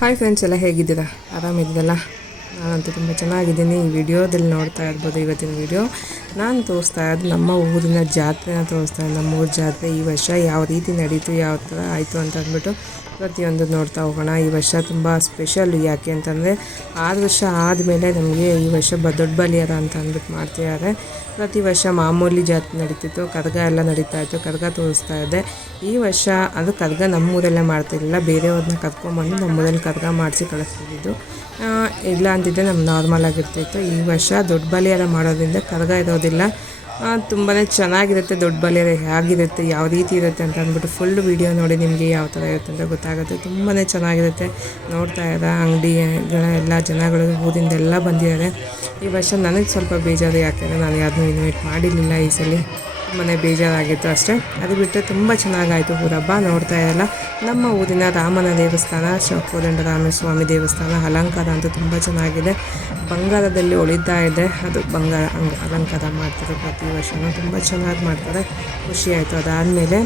Hi friends, ಎಲ್ಲ ಹೇಗಿದ್ದೀರಾ? ಆರಾಮಿದ್ದೀರಲ್ಲ? ನಾನಂತೂ ತುಂಬ ಚೆನ್ನಾಗಿದ್ದೀನಿ. ಈ ವಿಡಿಯೋದಲ್ಲಿ ನೋಡ್ತಾ ಇರ್ಬೋದು. ಇವತ್ತಿನ ವಿಡಿಯೋ ನಾನು ತೋರಿಸ್ತಾ ಇರೋದು ನಮ್ಮ ಊರಿನ ಜಾತ್ರೆನ ತೋರಿಸ್ತಾ ಇರೋದು. ನಮ್ಮ ಊರ ಜಾತ್ರೆ ಈ ವರ್ಷ ಯಾವ ರೀತಿ ನಡೀತು, ಯಾವ ಥರ ಆಯಿತು ಅಂತ ಅಂದ್ಬಿಟ್ಟು ಪ್ರತಿಯೊಂದು ನೋಡ್ತಾ ಹೋಗೋಣ. ಈ ವರ್ಷ ತುಂಬ ಸ್ಪೆಷಲ್. ಯಾಕೆ ಅಂತಂದರೆ 6 ವರ್ಷ ಆದಮೇಲೆ ನಮಗೆ ಈ ವರ್ಷ ದೊಡ್ಡ ಬಲಿಯಾರ ಅಂತ ಅಂದ್ಬಿಟ್ಟು ಮಾಡ್ತಿದ್ದಾರೆ. ಪ್ರತಿ ವರ್ಷ ಮಾಮೂಲಿ ಜಾತ್ರೆ ನಡೀತಿತ್ತು, ಕರ್ಗ ಎಲ್ಲ ನಡೀತಾಯಿತ್ತು, ಕರ್ಗ ತೋರಿಸ್ತಾ ಇದ್ದೆ. ಈ ವರ್ಷ ಅದು ಕರ್ಗ ನಮ್ಮೂರಲ್ಲೇ ಮಾಡ್ತಿರಲಿಲ್ಲ, ಬೇರೆಯವ್ರನ್ನ ಕರ್ಕೊಂಬಂದು ನಮ್ಮೂರಲ್ಲಿ ಕರ್ಗ ಮಾಡಿಸಿ ಕಳಿಸ್ತಿದ್ದು. ಇಲ್ಲ ಅಂತಿದ್ದೆ ನಮ್ಮ ನಾರ್ಮಲ್ ಆಗಿರ್ತಿತ್ತು. ಈ ವರ್ಷ ದೊಡ್ಡ ಬಲಿಯಾರ ಮಾಡೋದ್ರಿಂದ ಕರ್ಗ ಇರೋದಿಲ್ಲ. ತುಂಬಾ ಚೆನ್ನಾಗಿರುತ್ತೆ. ದೊಡ್ಡ ಬಲಿಯಾರ ಹೇಗಿರುತ್ತೆ, ಯಾವ ರೀತಿ ಇರುತ್ತೆ ಅಂತ ಅಂದ್ಬಿಟ್ಟು ಫುಲ್ ವೀಡಿಯೋ ನೋಡಿ ನಿಮಗೆ ಯಾವ ಥರ ಇರುತ್ತೆ ಅಂತ ಗೊತ್ತಾಗುತ್ತೆ. ತುಂಬಾ ಚೆನ್ನಾಗಿರುತ್ತೆ. ನೋಡ್ತಾ ಇರೋ ಅಂಗಡಿಗಳ ಎಲ್ಲ ಜನಗಳು ಊರಿಂದೆಲ್ಲ ಬಂದಿದ್ದಾರೆ. ಈ ವರ್ಷ ನನಗೆ ಸ್ವಲ್ಪ ಬೇಜಾರು, ಯಾಕೆಂದರೆ ನಾನು ಯಾರನ್ನೂ ಇನ್ವೈಟ್ ಮಾಡಿರಲಿಲ್ಲ. ಈ ಸಲ ತುಂಬಾ ಬೇಜಾರಾಗಿತ್ತು ಅಷ್ಟೇ. ಅದು ಬಿಟ್ಟರೆ ತುಂಬ ಚೆನ್ನಾಗಾಯಿತು ಊರ ಹಬ್ಬ. ನೋಡ್ತಾ ಇರಲ್ಲ, ನಮ್ಮ ಊರಿನ ರಾಮನ ದೇವಸ್ಥಾನ, ಕೋದಂಡರಾಮಸ್ವಾಮಿ ದೇವಸ್ಥಾನ ಅಲಂಕಾರ ಅಂತೂ ತುಂಬ ಚೆನ್ನಾಗಿದೆ. ಬಂಗಾರದಲ್ಲಿ ಹೊಳಿತಾ ಇದೆ. ಅದು ಬಂಗಾರ ಅಲಂಕಾರ ಮಾಡ್ತಾರೆ ಪ್ರತಿ ವರ್ಷವೂ, ತುಂಬ ಚೆನ್ನಾಗಿ ಮಾಡ್ತಾರೆ. ಖುಷಿಯಾಯಿತು. ಅದಾದಮೇಲೆ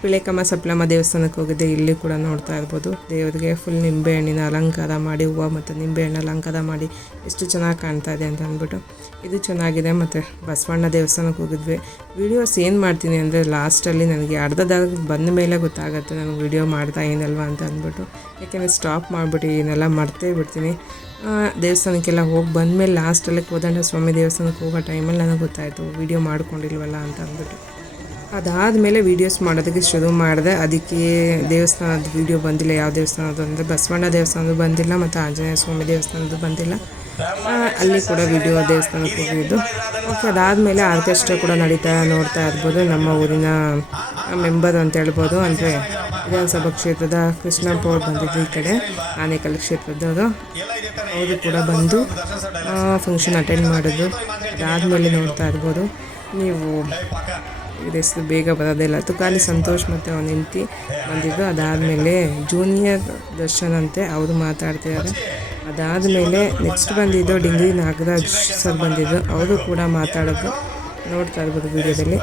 ಪಿಳೆಕಮ್ಮ ಸಪ್ಲಮ್ಮ ದೇವಸ್ಥಾನಕ್ಕೆ ಹೋಗಿದ್ದೆ. ಇಲ್ಲಿ ಕೂಡ ನೋಡ್ತಾ ಇರ್ಬೋದು, ದೇವರಿಗೆ ಫುಲ್ ನಿಂಬೆಹಣ್ಣಿನ ಅಲಂಕಾರ ಮಾಡಿ, ಹೂವು ಮತ್ತು ನಿಂಬೆಹಣ್ಣು ಅಲಂಕಾರ ಮಾಡಿ ಎಷ್ಟು ಚೆನ್ನಾಗಿ ಕಾಣ್ತಾ ಇದೆ ಅಂತ ಅಂದ್ಬಿಟ್ಟು ಇದು ಚೆನ್ನಾಗಿದೆ. ಮತ್ತು ಬಸವಣ್ಣ ದೇವಸ್ಥಾನಕ್ಕೆ ಹೋಗಿದ್ವಿ. ವೀಡಿಯೋಸ್ ಏನು ಮಾಡ್ತೀನಿ ಅಂದರೆ ಲಾಸ್ಟಲ್ಲಿ ನನಗೆ ಅರ್ಧದಾಗ ಬಂದ ಮೇಲೆ ಗೊತ್ತಾಗುತ್ತೆ ನಾನು ವೀಡಿಯೋ ಮಾಡ್ತಾ ಏನಲ್ವ ಅಂತ ಅಂದ್ಬಿಟ್ಟು. ಯಾಕೆಂದರೆ ಸ್ಟಾಪ್ ಮಾಡಿಬಿಟ್ಟು ಏನೆಲ್ಲ ಮರ್ತೇ ಬಿಡ್ತೀನಿ. ದೇವಸ್ಥಾನಕ್ಕೆಲ್ಲ ಹೋಗಿ ಬಂದಮೇಲೆ ಲಾಸ್ಟಲ್ಲಿ ಕೋದಂಡ ಸ್ವಾಮಿ ದೇವಸ್ಥಾನಕ್ಕೆ ಹೋಗೋ ಟೈಮಲ್ಲಿ ನನಗೆ ಗೊತ್ತಾಯಿತು ವೀಡಿಯೋ ಮಾಡ್ಕೊಂಡಿಲ್ವಲ್ಲ ಅಂತ ಅಂದ್ಬಿಟ್ಟು. ಅದಾದಮೇಲೆ ವೀಡಿಯೋಸ್ ಮಾಡೋದಕ್ಕೆ ಶುರು ಮಾಡಿದೆ. ಅದಕ್ಕೆ ದೇವಸ್ಥಾನದ ವೀಡಿಯೋ ಬಂದಿಲ್ಲ. ಯಾವ ದೇವಸ್ಥಾನದ್ದು ಅಂದರೆ ಬಸವಣ್ಣ ದೇವಸ್ಥಾನದ್ದು ಬಂದಿಲ್ಲ, ಮತ್ತು ಆಂಜನೇಯ ಸ್ವಾಮಿ ದೇವಸ್ಥಾನದ್ದು ಬಂದಿಲ್ಲ. ಅಲ್ಲಿ ಕೂಡ ವೀಡಿಯೋ ದೇವಸ್ಥಾನಕ್ಕೆ ಹೋಗಿದ್ದು. ಓಕೆ, ಅದಾದಮೇಲೆ ಆರ್ಕೆಸ್ಟ್ರಾ ಕೂಡ ನೋಡ್ತಾ ಇರ್ಬೋದು. ನಮ್ಮ ಊರಿನ ಮೆಂಬರ್ ಅಂತ ಹೇಳ್ಬೋದು, ಅಂದರೆ ವಿಧಾನಸಭಾ ಕ್ಷೇತ್ರದ ಕೃಷ್ಣಪ್ಪ ಅವ್ರು ಬಂದಿದ್ದು. ಈ ಕಡೆ ಆನೇಕಲ್ ಕ್ಷೇತ್ರದವರು ಅವರು ಕೂಡ ಬಂದು ಫಂಕ್ಷನ್ ಅಟೆಂಡ್ ಮಾಡಿದ್ರು. ಅದಾದಮೇಲೆ ನೋಡ್ತಾ ಇರ್ಬೋದು ನೀವು, ಇದೆಷ್ಟು ಬೇಗ ಬರೋದಿಲ್ಲ. ತುಕಾಲಿ ಸಂತೋಷ್ ಮತ್ತು ಅವನ ಹೆಂಡತಿ ಬಂದಿದ್ದು. ಅದಾದಮೇಲೆ ಜೂನಿಯರ್ ದರ್ಶನ್ ಅಂತೆ, ಅವರು ಮಾತಾಡ್ತಿದ್ದಾರೆ. ಅದಾದಮೇಲೆ ನೆಕ್ಸ್ಟ್ ಬಂದಿದ್ದು ಡಿಂಗ್ರಿ ನಾಗರಾಜ್ ಸರ್ ಬಂದಿದ್ದು, ಅವರು ಕೂಡ ಮಾತಾಡೋದು ನೋಡ್ತಾ ಇರ್ಬೋದು ವೀಡಿಯೋದಲ್ಲಿ.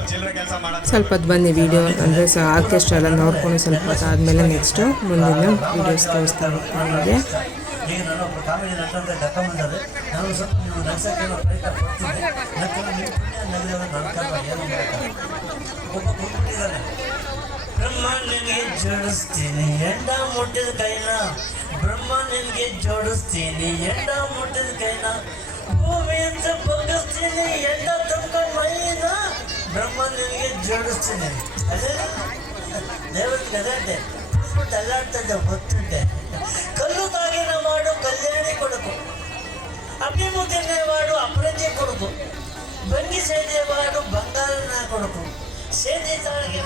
ಸ್ವಲ್ಪ ಹೊತ್ತು ಬನ್ನಿ ವೀಡಿಯೋ ಅಂದರೆ ಆರ್ಕೆಸ್ಟ್ರಾ ಎಲ್ಲ ನೋಡ್ಕೊಂಡು ಸ್ವಲ್ಪ ಹೊತ್ತು ಆದಮೇಲೆ ನೆಕ್ಸ್ಟು ಮುಂದಿನ ವೀಡಿಯೋಸ್ ತೋರಿಸ್ತಾ ಹೋಗ್ತಾ ಬ್ರಹ್ಮ ನಿನಗೆ ಜೋಡಿಸ್ತೀನಿ ಎಂಡ ಮುಟ್ಟಿದ ಕೈನ, ಬ್ರಹ್ಮ ನಿನಗೆ ಜೋಡಿಸ್ತೀನಿ ಎಂಡ ಮುಟ್ಟಿದ ಕೈನ, ಭೂಮಿ ಅಂತ ಬಗ್ಗಿಸ್ತೀನಿ ಎಂಡ ತುಂಬ್ಕೊಂಡು ಮೈನ, ಬ್ರಹ್ಮ ನಿನಗೆ ಜೋಡಿಸ್ತೀನಿ. ಅದೇ ದೇವರ ಗಲಾಟೆ ಬಿಟ್ಬಿಟ್ಟು ಅಲ್ಲಾಡ್ತದೆ ಗೊತ್ತಿದ್ದೆ. ಕಲ್ಲು ಕಾಗಿನ ಮಾಡು ಕಲ್ಯಾಣಿ ಕೊಡಕು, ಅಭಿಮುಖನೇ ಮಾಡು ಅಪರಂಜಿ ಕೊಡಕು, ಬಂಗಿ ಸೇದೆ ಮಾಡು ಬಂಗಾರನ ಕೊಡಕು, ಸೇದೆ ತಾಳಿಗೆ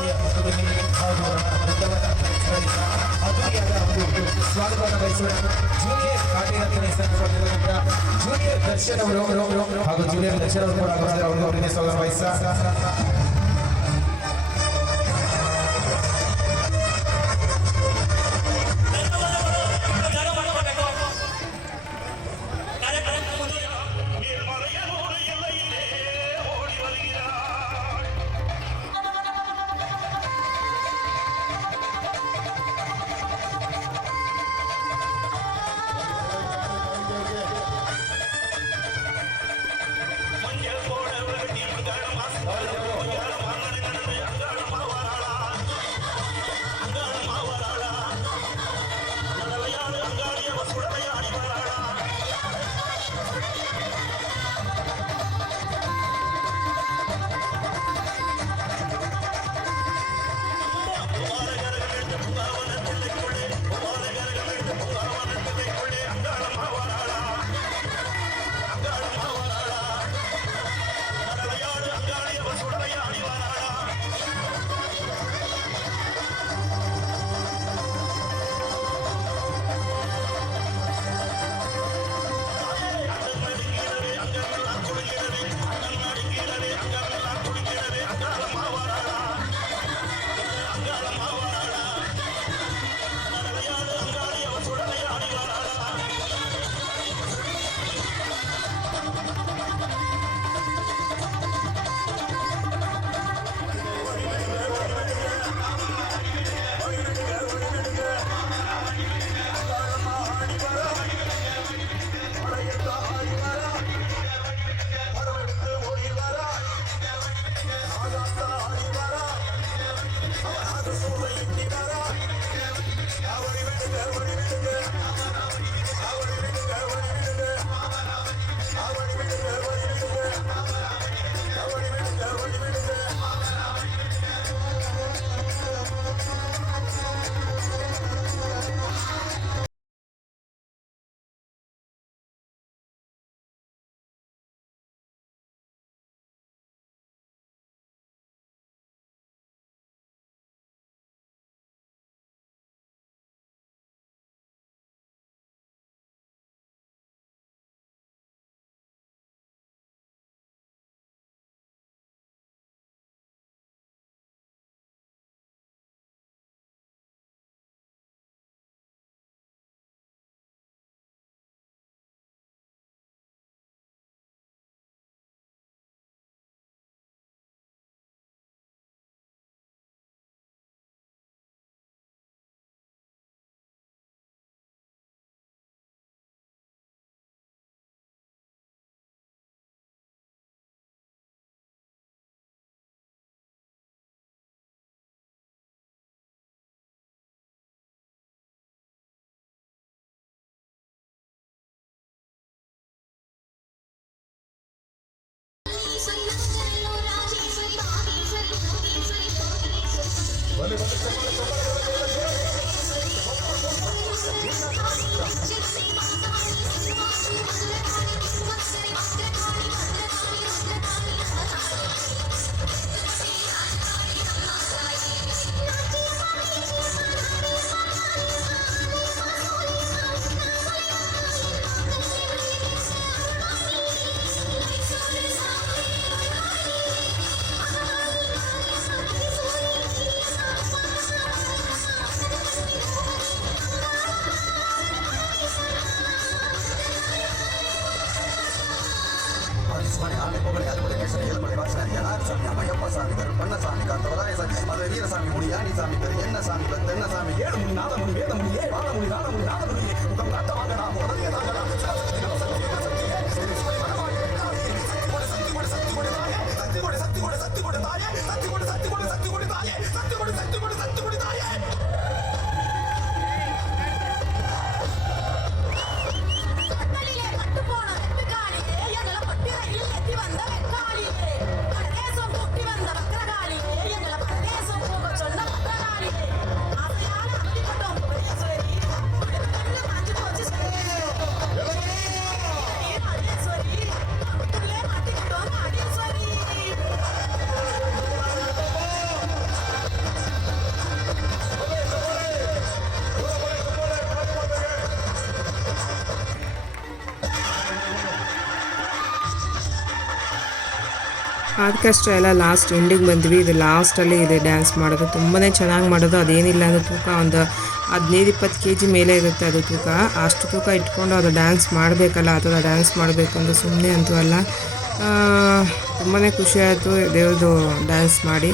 ಸ್ವಾಗತವನ್ನು ಬಯಸೋಣ. ಜೂನಿಯರ್ ದರ್ಶನ್ ಅವರು ಹಾಗೂ ಜೂನಿಯರ್ ದರ್ಶನ್ ಅವರು ಅವರಿಗೆ ಸ್ವಾಗತ ವಹಿಸ. வீரசாமி முடி யானி சாமி பெரு என்ன சாமி பெண்ண சாமி ஏழு முடி நாதமுடி வேதமுடி ஏ வாழமுடி நாதமுடி நாதமுடி முகம் காட்ட வாங்கடா உடனே தாங்கடா ಆರ್ಕೆಸ್ಟ್ರಾ ಎಲ್ಲ ಲಾಸ್ಟ್ ಎಂಡಿಗೆ ಬಂದ್ವಿ. ಇದು ಲಾಸ್ಟಲ್ಲಿ ಇದೆ ಡ್ಯಾನ್ಸ್ ಮಾಡೋದು, ತುಂಬಾ ಚೆನ್ನಾಗಿ ಮಾಡೋದು. ಅದೇನಿಲ್ಲ ಅಂದರೆ ತೂಕ ಒಂದು 15-20 kg ಮೇಲೆ ಇರುತ್ತೆ ಅದು ತೂಕ. ಅಷ್ಟು ತೂಕ ಇಟ್ಕೊಂಡು ಅದು ಡ್ಯಾನ್ಸ್ ಮಾಡಬೇಕಲ್ಲ, ಆ ಥರ ಡ್ಯಾನ್ಸ್ ಮಾಡಬೇಕು ಅಂತ ಸುಮ್ಮನೆ ಅಂತೂ ಅಲ್ಲ. ತುಂಬಾ ಖುಷಿ ಆಯಿತು ದೇವ್ರದ್ದು ಡ್ಯಾನ್ಸ್ ಮಾಡಿ,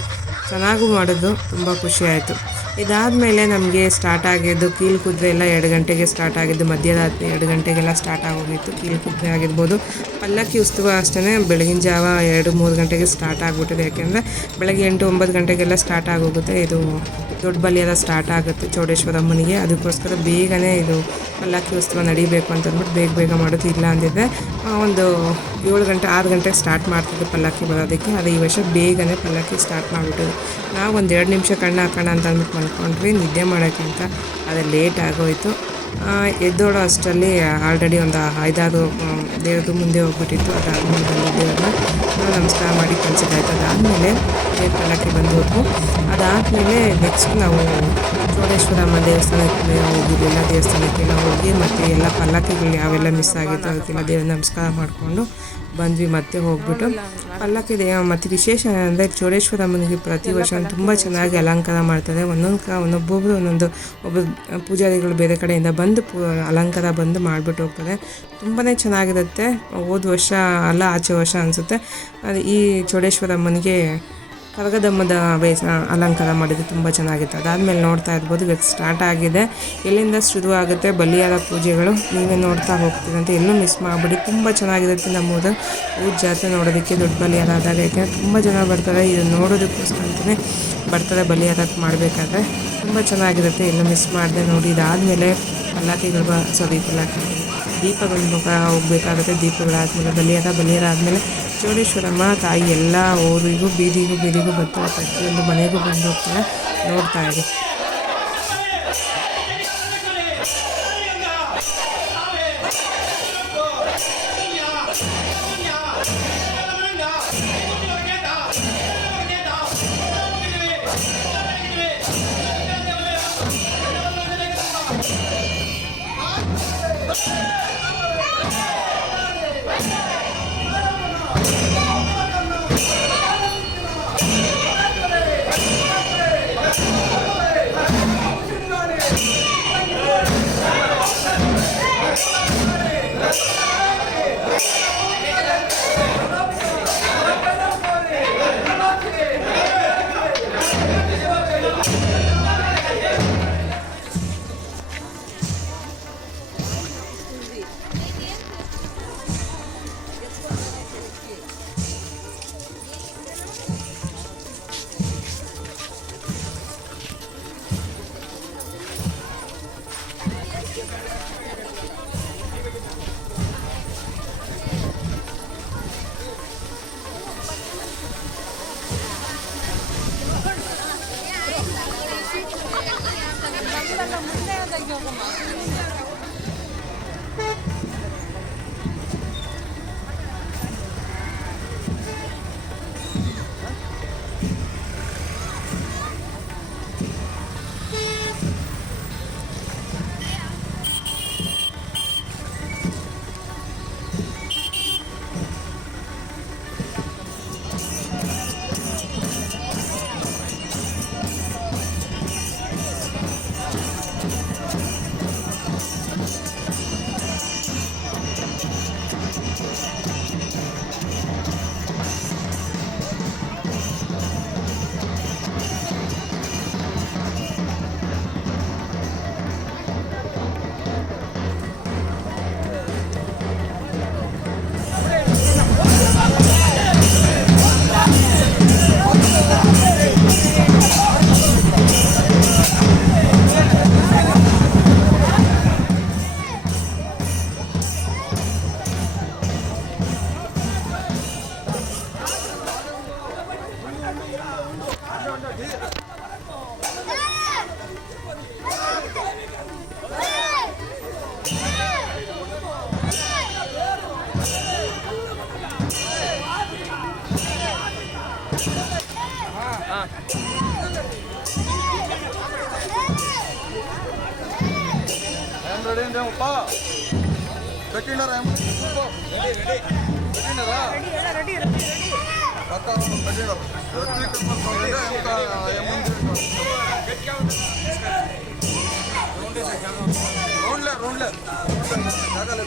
ಚೆನ್ನಾಗೂ ಮಾಡೋದು, ತುಂಬ ಖುಷಿ ಆಯಿತು. ಇದಾದಮೇಲೆ ನಮಗೆ ಸ್ಟಾರ್ಟ್ ಆಗಿದ್ದು ಕೀಲು ಕುದುರೆ ಎಲ್ಲ 2 ಗಂಟೆಗೆ ಸ್ಟಾರ್ಟ್ ಆಗಿದ್ದು, ಮಧ್ಯರಾತ್ರಿ 2 ಗಂಟೆಗೆಲ್ಲ ಸ್ಟಾರ್ಟ್ ಆಗೋಗಿತ್ತು. ಕೀಲು ಕುದುರೆ ಆಗಿರ್ಬೋದು, ಪಲ್ಲಕ್ಕಿ ಉತ್ಸವ ಅಷ್ಟೇ ಬೆಳಗಿನ ಜಾವ 2-3 ಗಂಟೆಗೆ ಸ್ಟಾರ್ಟ್ ಆಗಿಬಿಟ್ಟಿದೆ. ಯಾಕೆಂದರೆ ಬೆಳಗ್ಗೆ 8-9 ಗಂಟೆಗೆಲ್ಲ ಸ್ಟಾರ್ಟ್ ಆಗೋಗುತ್ತೆ. ಇದು ದೊಡ್ಡ ಬಲಿಯೆಲ್ಲ ಸ್ಟಾರ್ಟ್ ಆಗುತ್ತೆ ಚೌಡೇಶ್ವರಮ್ಮನಿಗೆ. ಅದಕ್ಕೋಸ್ಕರ ಬೇಗನೆ ಇದು ಪಲ್ಲಕ್ಕಿ ಉತ್ಸವ ನಡಿಬೇಕು ಅಂತಂದ್ಬಿಟ್ಟು ಬೇಗ ಮಾಡೋದು. ಇಲ್ಲ ಅಂದಿದ್ದರೆ ಒಂದು 7 ಗಂಟೆ 6 ಗಂಟೆಗೆ ಸ್ಟಾರ್ಟ್ ಮಾಡ್ತಿದ್ದು ಪಲ್ಲಕ್ಕಿ ಬರೋದಕ್ಕೆ. ಅದು ಈ ವರ್ಷ ಬೇಗನೆ ಪಲ್ಲಕ್ಕಿ ಸ್ಟಾರ್ಟ್ ಮಾಡಿಬಿಟ್ಟಿದ್ದು. ನಾವು ಒಂದು 2 ನಿಮಿಷ ಕಣ್ಣು ಹಾಕೋಣ ಅಂತ ಅಂದ್ಬಿಟ್ಟು ಮಲ್ಕೊಂಡ್ವಿ ನಿದ್ದೆ ಮಾಡೋಕ್ಕಿಂತ. ಅದು ಲೇಟ್ ಆಗೋಯಿತು. ಎದ್ದೋಳೋ ಅಷ್ಟರಲ್ಲಿ ಆಲ್ರೆಡಿ ಒಂದು 5-6 ದೇವ್ರದ್ದು ಮುಂದೆ ಹೋಗ್ಬಿಟ್ಟಿತ್ತು. ಅದಾದಮೇಲೆ ದೇವ್ರನ್ನ ನಮಸ್ಕಾರ ಮಾಡಿ ಕಳಿಸಿದ್ದಾಯ್ತು. ಅದಾದಮೇಲೆ ಪಲ್ಲಕ್ಕಿ ಬಂದು ಹೋದ್ವು. ಅದಾದಮೇಲೆ ನೆಕ್ಸ್ಟ್ ನಾವು ಚೌಡೇಶ್ವರಮ್ಮ ದೇವಸ್ಥಾನಕ್ಕೆ ಹೋಗಿದ್ದು. ಎಲ್ಲ ದೇವಸ್ಥಾನಕ್ಕೆಲ್ಲ ಹೋಗಿ ಮತ್ತು ಎಲ್ಲ ಪಲ್ಲಕ್ಕಿಗಳು ಯಾವೆಲ್ಲ ಮಿಸ್ ಆಗಿತ್ತು ಅದಕ್ಕೆಲ್ಲ ದೇವ್ರ ನಮಸ್ಕಾರ ಮಾಡಿಕೊಂಡು ಬಂದ್ವಿ. ಮತ್ತೆ ಹೋಗ್ಬಿಟ್ಟು ಪಲ್ಲಕ್ಕಿ ಮತ್ತು ವಿಶೇಷ ಅಂದರೆ ಚೌಡೇಶ್ವರಮ್ಮನಿಗೆ ಪ್ರತಿ ವರ್ಷ ತುಂಬ ಚೆನ್ನಾಗಿ ಅಲಂಕಾರ ಮಾಡ್ತಾರೆ. ಒಬ್ಬೊಬ್ಬರು ಒಬ್ಬರು ಪೂಜಾರಿಗಳು ಬೇರೆ ಕಡೆಯಿಂದ ಬಂದು ಅಲಂಕಾರ ಬಂದು ಮಾಡಿಬಿಟ್ಟು ಹೋಗ್ತಾರೆ. ತುಂಬಾ ಚೆನ್ನಾಗಿರುತ್ತೆ. ಹೋದ ವರ್ಷ ಅಲ್ಲ ಆಚೆ ವರ್ಷ ಅನಿಸುತ್ತೆ ಈ ಚೌಡೇಶ್ವರಮ್ಮನಿಗೆ ಕರಗದಮ್ಮದ ಅಲಂಕಾರ ಮಾಡಿದ್ದು ತುಂಬ ಚೆನ್ನಾಗಿತ್ತು. ಅದಾದಮೇಲೆ ನೋಡ್ತಾ ಇರ್ಬೋದು ಇವಾಗ ಸ್ಟಾರ್ಟ್ ಆಗಿದೆ. ಎಲ್ಲಿಂದ ಶುರು ಆಗುತ್ತೆ ಬಲಿಯಾದ ಪೂಜೆಗಳು, ನೀವೇ ನೋಡ್ತಾ ಹೋಗ್ತೀರಂತ ಎಲ್ಲೂ ಮಿಸ್ ಮಾಡಿಬಿಡಿ. ತುಂಬ ಚೆನ್ನಾಗಿರುತ್ತೆ ನಮ್ಮೂರ ಜಾತ್ರೆ ನೋಡೋದಕ್ಕೆ. ದೊಡ್ಡ ಬಲಿಯಾದ ಆದಾಗ ಯಾಕೆಂದರೆ ತುಂಬ ಜನ ಬರ್ತಾರೆ, ಇದು ನೋಡೋದಕ್ಕೋಸ್ಕರ ಅಂತಲೇ ಬರ್ತಾರೆ. ಬಲಿಯಾದಕ್ಕೆ ಮಾಡಬೇಕಾದ್ರೆ ತುಂಬ ಚೆನ್ನಾಗಿರುತ್ತೆ, ಎಲ್ಲೂ ಮಿಸ್ ಮಾಡಿದೆ ನೋಡಿ. ಇದಾದಮೇಲೆ ಪಲ್ಲಕ್ಕಿ ದೀಪಗಳ ಮುಖ ಹೋಗಬೇಕಾಗುತ್ತೆ. ದೀಪಗಳಾದಮೇಲೆ ಬಲಿಯಾದ ಆದಮೇಲೆ ಚೌಡೇಶ್ವರಮ್ಮ ತಾಯಿ ಎಲ್ಲ ಊರಿಗೂ ಬೀದಿಗೂ ಬರ್ತಾರೆ. ಪ್ರತಿಯೊಂದು ಮನೆಗೂ ಬಂದು ಹೋಗ್ತಾರೆ. ನೋಡ್ತಾ ಇರಿ. ready ಅಂದ್ರಪ್ಪ ಕಟ್ಟಿಂಡರ ರೆಡಿ ಪಕ್ಕ ಕಟ್ಟಿಂಡರ ರೌಂಡ್ಲೆ ಜಾಗಲ್ಲ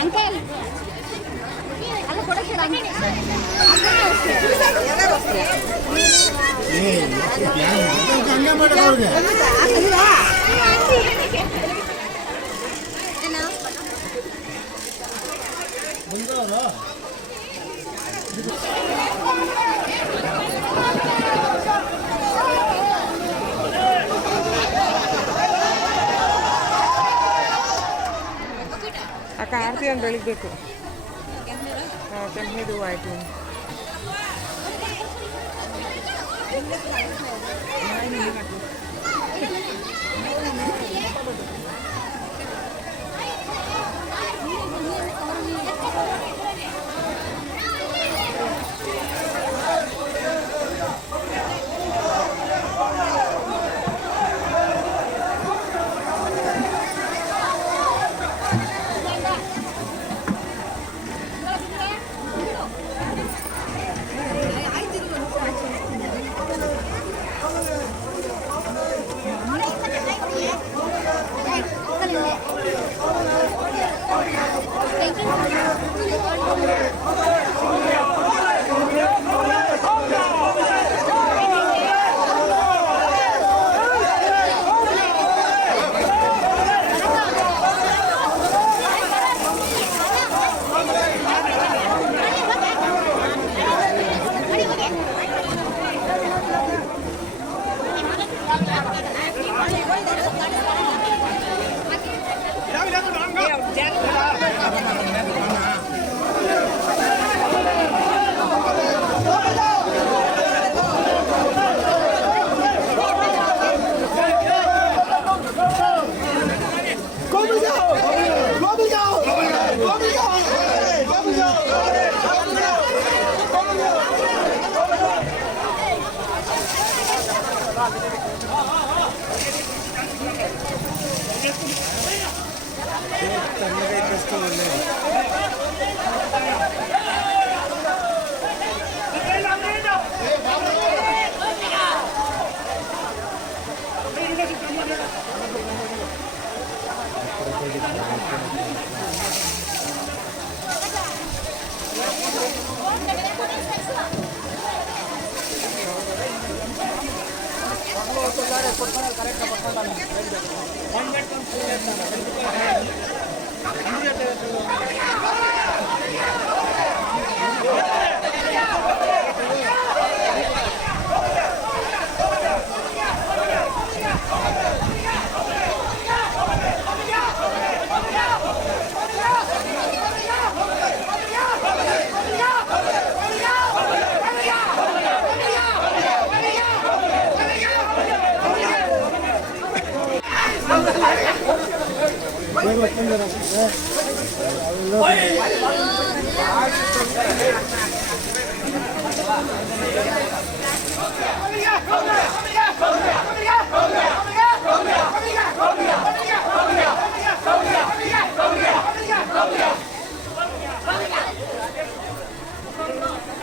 Uncle, ಅಲ್ಲ ಕೊಡಕ್ಕೆ ಅಕ್ಕ ಆರತಿ ಅಂತ ಬೆಳಿಗ್ಬೇಕು. ಕೆಂಪು ಆಯಿತು.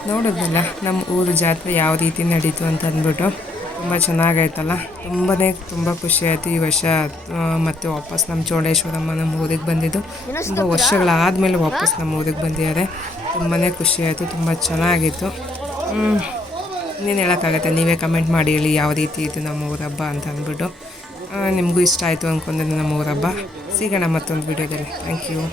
ನೋಡೋದಲ್ಲ ನಮ್ಮ ಊರು ಜಾತ್ರೆ ಯಾವ ರೀತಿ ನಡೀತು ಅಂತ ಅಂದ್ಬಿಟ್ಟು ತುಂಬ ಚೆನ್ನಾಗಾಯ್ತಲ್ಲ. ತುಂಬ ಖುಷಿ ಆಯಿತು ಈ ವರ್ಷ. ಮತ್ತು ವಾಪಸ್ ನಮ್ಮ ಚೌಡೇಶ್ವರಮ್ಮ ನಮ್ಮ ಊರಿಗೆ ಬಂದಿದ್ದು ತುಂಬ ವರ್ಷಗಳಾದಮೇಲೆ ವಾಪಸ್ ನಮ್ಮ ಊರಿಗೆ ಬಂದಿದ್ದಾರೆ. ತುಂಬಾ ಖುಷಿ ಆಯಿತು, ತುಂಬ ಚೆನ್ನಾಗಿತ್ತು. ಇನ್ನೇನು ಹೇಳೋಕ್ಕಾಗತ್ತೆ, ನೀವೇ ಕಮೆಂಟ್ ಮಾಡಿ ಹೇಳಿ ಯಾವ ರೀತಿ ಇತ್ತು ನಮ್ಮ ಊರ ಹಬ್ಬ ಅಂತ ಅಂದ್ಬಿಟ್ಟು. ನಿಮಗೂ ಇಷ್ಟ ಆಯಿತು ಅಂದ್ಕೊಂಡಿದ್ದು ನಮ್ಮ ಊರ ಹಬ್ಬ. ಸಿಗೋಣ ಮತ್ತೊಂದು ವಿಡಿಯೋದಲ್ಲಿ. Thank you.